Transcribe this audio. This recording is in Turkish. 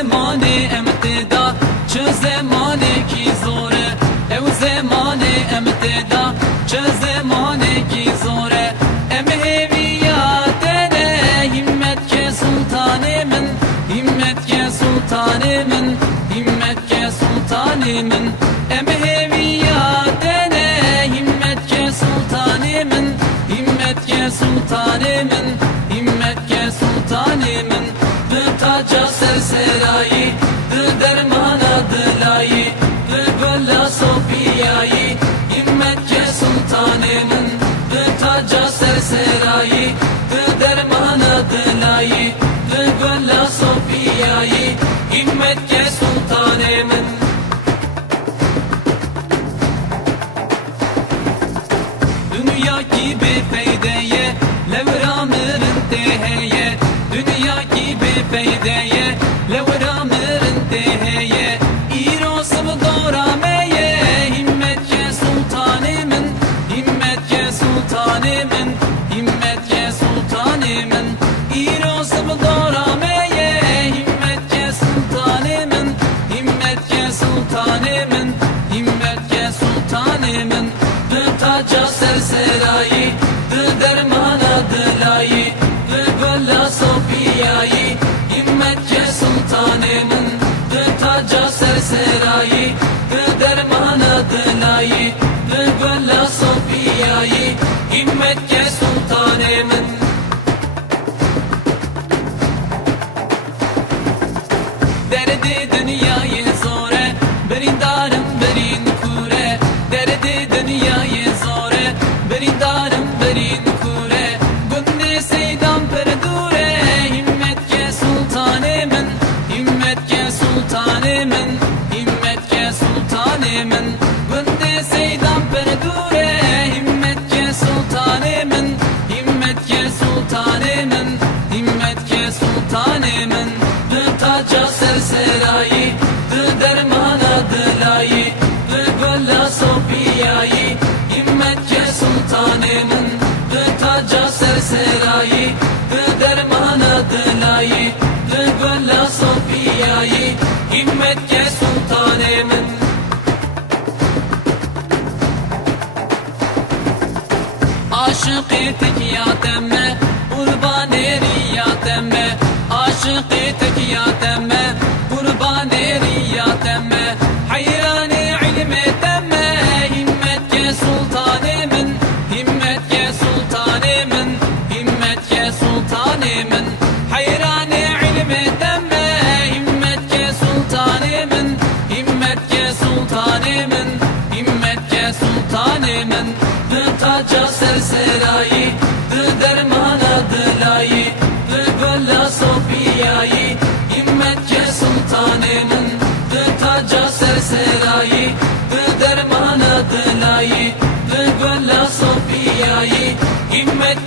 زمانê em tê da çi zemanekî zor e ew zemanê em tê da çi zemanekî zor e em hêviya te ne himmet ke sultanê min himmet ke sultanê min himmet ke sultanê min em hêviya te ne himmet ke sultanê min himmet ke sultanê min himmet ke sultanê min di taca serserayî di dermana dilayî di gola Sofiyayî himmet ke sultanê min di taca serserayî di dermana dilayî di gola Sofiyayî himmet ke sultanê min dünya gibi peydeye levramırın teheye dünya gibi peydeye levramırın teheye İrosum dorameye himmet ke sultanımın himmet ke sultanımın himmet ke sultanımın İrosum dorameye himmet ke sultanımın himmet ke sultanımın himmet ke sultanımın taca serserayî di dermana dilayî di gola Sofiyayî himmet ke sultanê min di taca serserayî di dermana dilayî di gola Sofiyayî himmet ke sultanê min derdi dünyayı zor e berindarım berin kure derdi dünyayı zor e berindarım berin kure günde seydam perdure himmet ke sultanê min himmet ke sultanê min himmet ke sultanê min günde seydam perdure himmet ke sultanê min himmet ke sultanê min himmet ke sultanê min di taca serserayî di dermana dilayî di gola Sofiyayî himmet ke sultanê min di taca serserayî di dermana dilayî di gola Sofiyayî himmet ke sultanê min aşık-ı tekiyatemme kurban-ı riyatemme aşık-ı tekiyatemme kurban-ı riyatemme hayran-ı ilmetemme himmet ke sultanê min himmet ke sultanê min himmet ke sultanê min hayran-ı ilmetemme himmet ke sultanê min himmet ke sultanê min himmet ke sultanê min di taca serserayî di dermana dilayî di gola Sofiyayî himmet ke sultanê min di taca serserayî di dermana dilayî di gola Sofiyayî himmet